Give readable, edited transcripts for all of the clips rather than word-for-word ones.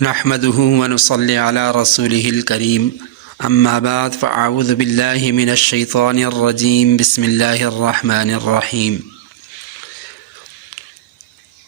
نحمده ونصلي على رسوله الكريم اما بعد فاعوذ بالله من الشيطان الرجيم بسم الله الرحمن الرحيم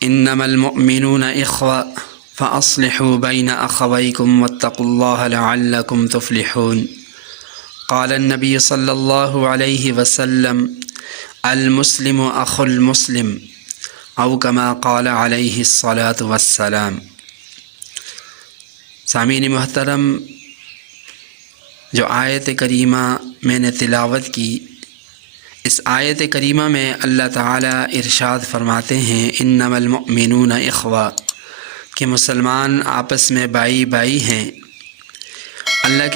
انما المؤمنون اخوة فاصلحوا بين اخويكم واتقوا الله لعلكم تفلحون قال النبي صلى الله عليه وسلم المسلم اخو المسلم او كما قال عليه الصلاة والسلام۔ سامعین محترم، جو آیت کریمہ میں نے تلاوت کی، اس آیت کریمہ میں اللہ تعالیٰ ارشاد فرماتے ہیں انما المؤمنون اخوہ، کہ مسلمان آپس میں بھائی بھائی ہیں۔ اللہ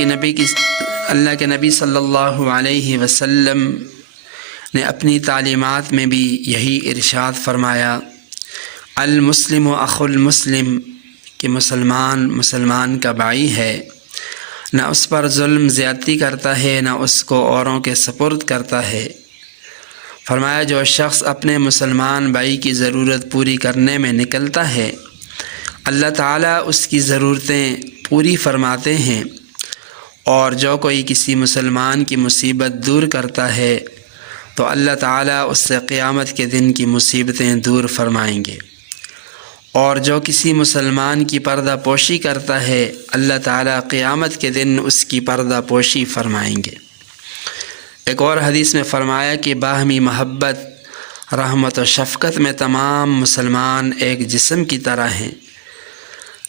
کے نبی صلی اللہ علیہ وسلم نے اپنی تعلیمات میں بھی یہی ارشاد فرمایا المسلم اخو المسلم، کہ مسلمان کا بھائی ہے، نہ اس پر ظلم زیادتی کرتا ہے نہ اس کو اوروں کے سپرد کرتا ہے۔ فرمایا جو شخص اپنے مسلمان بھائی کی ضرورت پوری کرنے میں نکلتا ہے، اللہ تعالیٰ اس کی ضرورتیں پوری فرماتے ہیں، اور جو کوئی کسی مسلمان کی مصیبت دور کرتا ہے تو اللہ تعالیٰ اس سے قیامت کے دن کی مصیبتیں دور فرمائیں گے، اور جو کسی مسلمان کی پردہ پوشی کرتا ہے اللہ تعالیٰ قیامت کے دن اس کی پردہ پوشی فرمائیں گے۔ ایک اور حدیث میں فرمایا کہ باہمی محبت، رحمت و شفقت میں تمام مسلمان ایک جسم کی طرح ہیں۔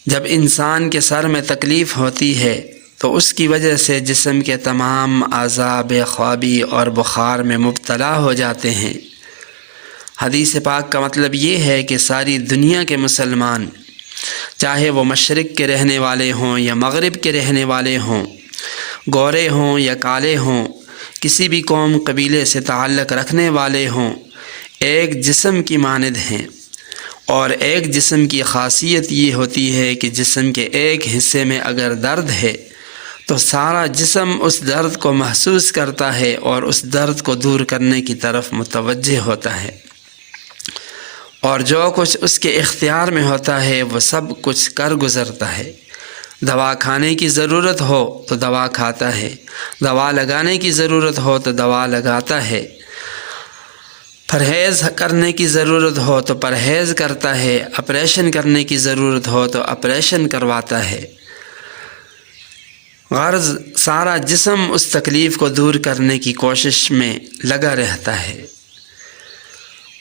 جب انسان کے سر میں تکلیف ہوتی ہے تو اس کی وجہ سے جسم کے تمام اعضاء بے خوابی اور بخار میں مبتلا ہو جاتے ہیں۔ حدیث پاک کا مطلب یہ ہے کہ ساری دنیا کے مسلمان، چاہے وہ مشرق کے رہنے والے ہوں یا مغرب کے رہنے والے ہوں، گورے ہوں یا کالے ہوں، کسی بھی قوم قبیلے سے تعلق رکھنے والے ہوں، ایک جسم کی مانند ہیں۔ اور ایک جسم کی خاصیت یہ ہوتی ہے کہ جسم کے ایک حصے میں اگر درد ہے تو سارا جسم اس درد کو محسوس کرتا ہے اور اس درد کو دور کرنے کی طرف متوجہ ہوتا ہے، اور جو کچھ اس کے اختیار میں ہوتا ہے وہ سب کچھ کر گزرتا ہے۔ دوا کھانے کی ضرورت ہو تو دوا کھاتا ہے، دوا لگانے کی ضرورت ہو تو دوا لگاتا ہے، پرہیز کرنے کی ضرورت ہو تو پرہیز کرتا ہے، آپریشن کرنے کی ضرورت ہو تو آپریشن کرواتا ہے۔ غرض سارا جسم اس تکلیف کو دور کرنے کی کوشش میں لگا رہتا ہے۔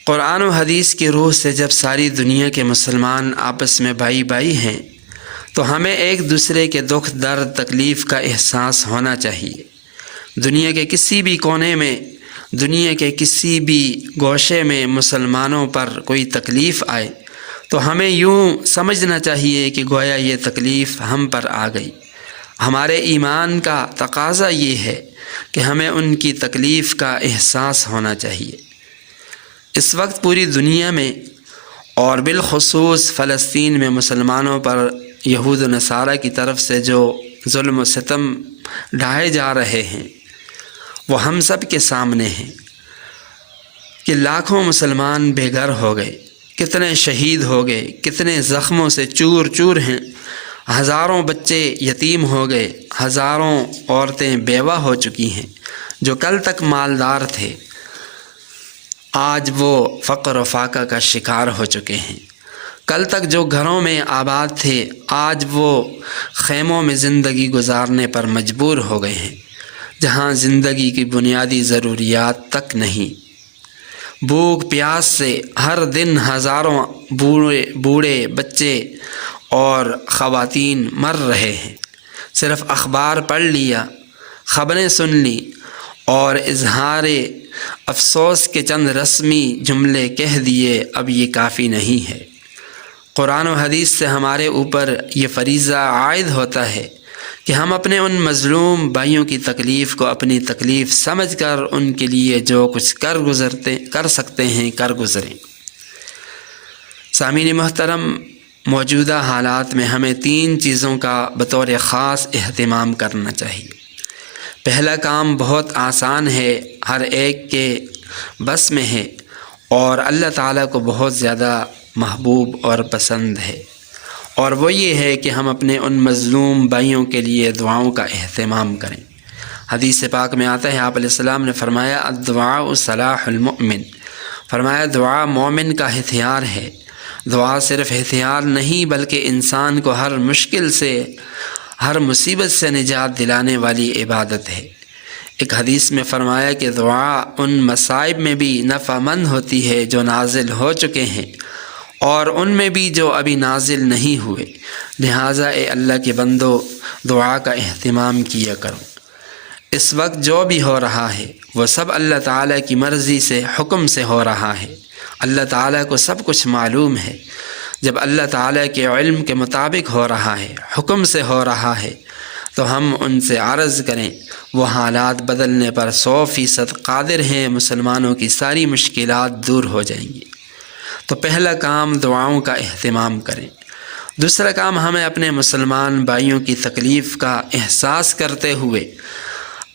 قرآن و حدیث کی روح سے جب ساری دنیا کے مسلمان آپس میں بھائی بھائی ہیں تو ہمیں ایک دوسرے کے دکھ درد تکلیف کا احساس ہونا چاہیے۔ دنیا کے کسی بھی کونے میں، دنیا کے کسی بھی گوشے میں مسلمانوں پر کوئی تکلیف آئے تو ہمیں یوں سمجھنا چاہیے کہ گویا یہ تکلیف ہم پر آ گئی۔ ہمارے ایمان کا تقاضا یہ ہے کہ ہمیں ان کی تکلیف کا احساس ہونا چاہیے۔ اس وقت پوری دنیا میں اور بالخصوص فلسطین میں مسلمانوں پر یہود و نصارہ کی طرف سے جو ظلم و ستم ڈھائے جا رہے ہیں وہ ہم سب کے سامنے ہیں کہ لاکھوں مسلمان بے گھر ہو گئے، کتنے شہید ہو گئے، کتنے زخموں سے چور چور ہیں، ہزاروں بچے یتیم ہو گئے، ہزاروں عورتیں بیوہ ہو چکی ہیں۔ جو کل تک مالدار تھے آج وہ فقر و فاقہ کا شکار ہو چکے ہیں۔ کل تک جو گھروں میں آباد تھے آج وہ خیموں میں زندگی گزارنے پر مجبور ہو گئے ہیں، جہاں زندگی کی بنیادی ضروریات تک نہیں۔ بھوک پیاس سے ہر دن ہزاروں بوڑھے بچے اور خواتین مر رہے ہیں۔ صرف اخبار پڑھ لیا، خبریں سن لی اور اظہار افسوس کے چند رسمی جملے کہہ دیے، اب یہ کافی نہیں ہے۔ قرآن و حدیث سے ہمارے اوپر یہ فریضہ عائد ہوتا ہے کہ ہم اپنے ان مظلوم بھائیوں کی تکلیف کو اپنی تکلیف سمجھ کر ان کے لیے جو کچھ کر سکتے ہیں کر گزریں۔ سامعین محترم، موجودہ حالات میں ہمیں 3 چیزوں کا بطور خاص اہتمام کرنا چاہیے۔ پہلا کام بہت آسان ہے، ہر ایک کے بس میں ہے اور اللہ تعالیٰ کو بہت زیادہ محبوب اور پسند ہے، اور وہ یہ ہے کہ ہم اپنے ان مظلوم بھائیوں کے لیے دعاؤں کا اہتمام کریں۔ حدیث پاک میں آتا ہے، آپ علیہ السلام نے فرمایا الدعاء صلاح المؤمن، فرمایا دعا مومن کا ہتھیار ہے۔ دعا صرف ہتھیار نہیں بلکہ انسان کو ہر مشکل سے، ہر مصیبت سے نجات دلانے والی عبادت ہے۔ ایک حدیث میں فرمایا کہ دعا ان مصائب میں بھی نفع مند ہوتی ہے جو نازل ہو چکے ہیں اور ان میں بھی جو ابھی نازل نہیں ہوئے، لہٰذا اے اللہ کے بندو دعا کا اہتمام کیا کرو۔ اس وقت جو بھی ہو رہا ہے وہ سب اللہ تعالیٰ کی مرضی سے، حکم سے ہو رہا ہے۔ اللہ تعالیٰ کو سب کچھ معلوم ہے۔ جب اللہ تعالیٰ کے علم کے مطابق ہو رہا ہے، حکم سے ہو رہا ہے، تو ہم ان سے عرض کریں، وہ حالات بدلنے پر 100% قادر ہیں، مسلمانوں کی ساری مشکلات دور ہو جائیں گی۔ تو پہلا کام دعاؤں کا اہتمام کریں۔ دوسرا کام، ہمیں اپنے مسلمان بھائیوں کی تکلیف کا احساس کرتے ہوئے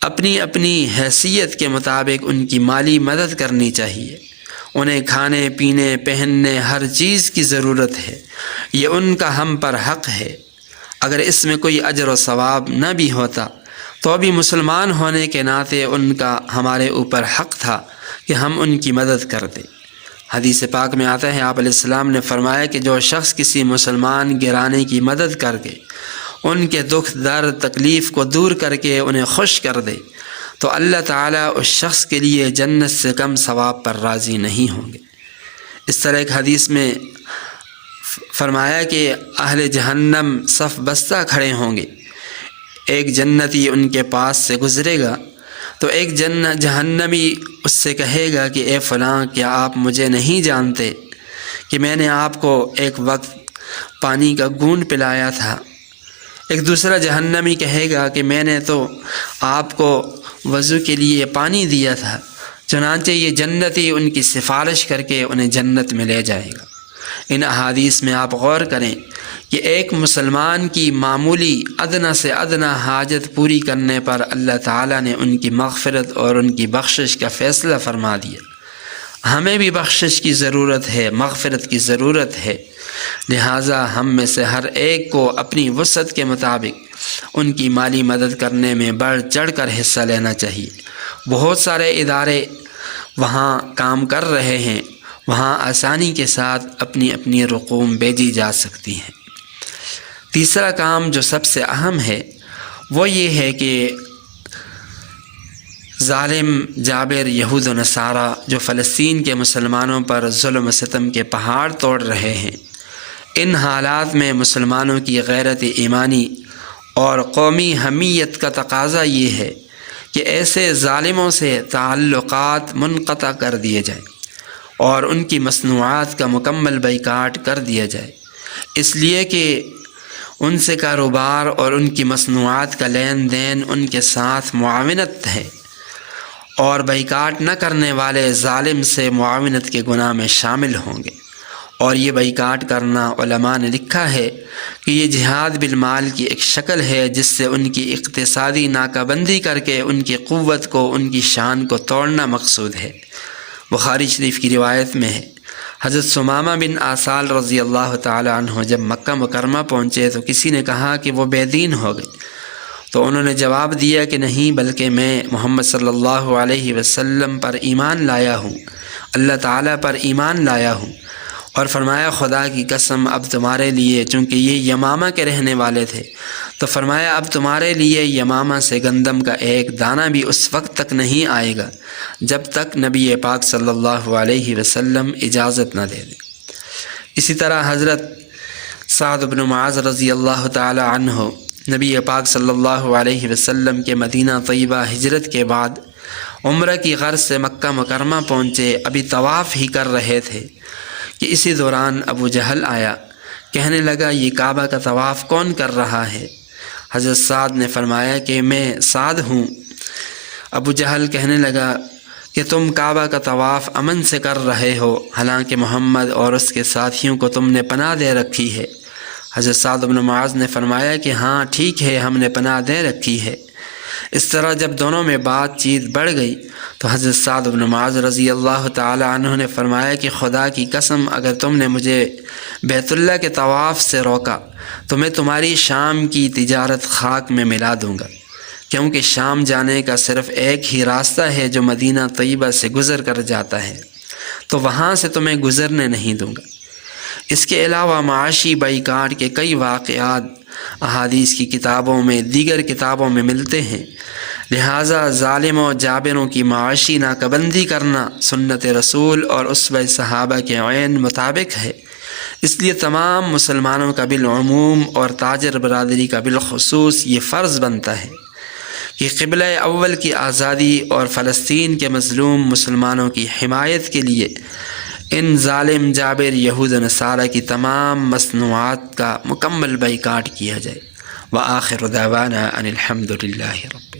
اپنی اپنی حیثیت کے مطابق ان کی مالی مدد کرنی چاہیے۔ انہیں کھانے پینے پہننے ہر چیز کی ضرورت ہے، یہ ان کا ہم پر حق ہے۔ اگر اس میں کوئی اجر و ثواب نہ بھی ہوتا تو بھی مسلمان ہونے کے ناطے ان کا ہمارے اوپر حق تھا کہ ہم ان کی مدد کر دیں۔ حدیث پاک میں آتا ہے، آپ علیہ السلام نے فرمایا کہ جو شخص کسی مسلمان گرانے کی مدد کر کے ان کے دکھ درد تکلیف کو دور کر کے انہیں خوش کر دے تو اللہ تعالیٰ اس شخص کے لیے جنت سے کم ثواب پر راضی نہیں ہوں گے۔ اس طرح ایک حدیث میں فرمایا کہ اہل جہنم صف بستہ کھڑے ہوں گے، ایک جنتی ان کے پاس سے گزرے گا تو ایک جہنمی اس سے کہے گا کہ اے فلاں، کیا آپ مجھے نہیں جانتے کہ میں نے آپ کو ایک وقت پانی کا گھونٹ پلایا تھا؟ ایک دوسرا جہنمی کہے گا کہ میں نے تو آپ کو وضو کے لیے پانی دیا تھا۔ چنانچہ یہ جنتی ان کی سفارش کر کے انہیں جنت میں لے جائے گا۔ ان احادیث میں آپ غور کریں کہ ایک مسلمان کی معمولی ادنیٰ سے ادنیٰ حاجت پوری کرنے پر اللہ تعالیٰ نے ان کی مغفرت اور ان کی بخشش کا فیصلہ فرما دیا۔ ہمیں بھی بخشش کی ضرورت ہے، مغفرت کی ضرورت ہے، لہٰذا ہم میں سے ہر ایک کو اپنی وسعت کے مطابق ان کی مالی مدد کرنے میں بڑھ چڑھ کر حصہ لینا چاہیے۔ بہت سارے ادارے وہاں کام کر رہے ہیں، وہاں آسانی کے ساتھ اپنی اپنی رقوم بھیجی جا سکتی ہیں۔ تیسرا کام جو سب سے اہم ہے وہ یہ ہے کہ ظالم جابر یہود و نصارہ جو فلسطین کے مسلمانوں پر ظلم و ستم کے پہاڑ توڑ رہے ہیں، ان حالات میں مسلمانوں کی غیرت ایمانی اور قومی حمیت کا تقاضا یہ ہے کہ ایسے ظالموں سے تعلقات منقطع کر دیے جائیں اور ان کی مصنوعات کا مکمل بائیکاٹ کر دیا جائے، اس لیے کہ ان سے کاروبار اور ان کی مصنوعات کا لین دین ان کے ساتھ معاونت ہے، اور بائیکاٹ نہ کرنے والے ظالم سے معاونت کے گناہ میں شامل ہوں گے۔ اور یہ بائیکاٹ کرنا علماء نے لکھا ہے کہ یہ جہاد بالمال کی ایک شکل ہے جس سے ان کی اقتصادی ناکہ بندی کر کے ان کی قوت کو، ان کی شان کو توڑنا مقصود ہے۔ بخاری شریف کی روایت میں ہے، حضرت ثمامہ بن آسال رضی اللہ تعالی عنہ جب مکہ مکرمہ پہنچے تو کسی نے کہا کہ وہ بے دین ہو گئے، تو انہوں نے جواب دیا کہ نہیں، بلکہ میں محمد صلی اللہ علیہ وسلم پر ایمان لایا ہوں، اللہ تعالیٰ پر ایمان لایا ہوں۔ اور فرمایا خدا کی قسم اب تمہارے لیے، چونکہ یہ یمامہ کے رہنے والے تھے، تو فرمایا اب تمہارے لیے یمامہ سے گندم کا ایک دانہ بھی اس وقت تک نہیں آئے گا جب تک نبی پاک صلی اللہ علیہ وسلم اجازت نہ دے دیں۔ اسی طرح حضرت سعد بن معاذ رضی اللہ تعالی عنہ نبی پاک صلی اللہ علیہ وسلم کے مدینہ طیبہ ہجرت کے بعد عمرہ کی غرض سے مکہ مکرمہ پہنچے، ابھی طواف ہی کر رہے تھے کہ اسی دوران ابو جہل آیا، کہنے لگا یہ کعبہ کا طواف کون کر رہا ہے؟ حضرت سعد نے فرمایا کہ میں سعد ہوں۔ ابو جہل کہنے لگا کہ تم کعبہ کا طواف امن سے کر رہے ہو، حالانکہ محمد اور اس کے ساتھیوں کو تم نے پناہ دے رکھی ہے۔ حضرت سعد بن معاذ نے فرمایا کہ ہاں ٹھیک ہے، ہم نے پناہ دے رکھی ہے۔ اس طرح جب دونوں میں بات چیت بڑھ گئی تو حضرت سعد بن معاذ رضی اللہ تعالی عنہ نے فرمایا کہ خدا کی قسم اگر تم نے مجھے بیت اللہ کے طواف سے روکا تو میں تمہاری شام کی تجارت خاک میں ملا دوں گا، کیونکہ شام جانے کا صرف ایک ہی راستہ ہے جو مدینہ طیبہ سے گزر کر جاتا ہے، تو وہاں سے تمہیں گزرنے نہیں دوں گا۔ اس کے علاوہ معاشی بائیکاٹ کے کئی واقعات احادیث کی کتابوں میں، دیگر کتابوں میں ملتے ہیں، لہٰذا ظالموں و جابروں کی معاشی ناکبندی کرنا سنت رسول اور اسوہ صحابہ کے عین مطابق ہے۔ اس لیے تمام مسلمانوں کا بالعموم اور تاجر برادری کا بالخصوص یہ فرض بنتا ہے کہ قبلہ اول کی آزادی اور فلسطین کے مظلوم مسلمانوں کی حمایت کے لیے ان ظالم جابر یہود و نصارہ کی تمام مصنوعات کا مکمل بائیکاٹ کیا جائے۔ وآخر دعوانا ان الحمد للہ رب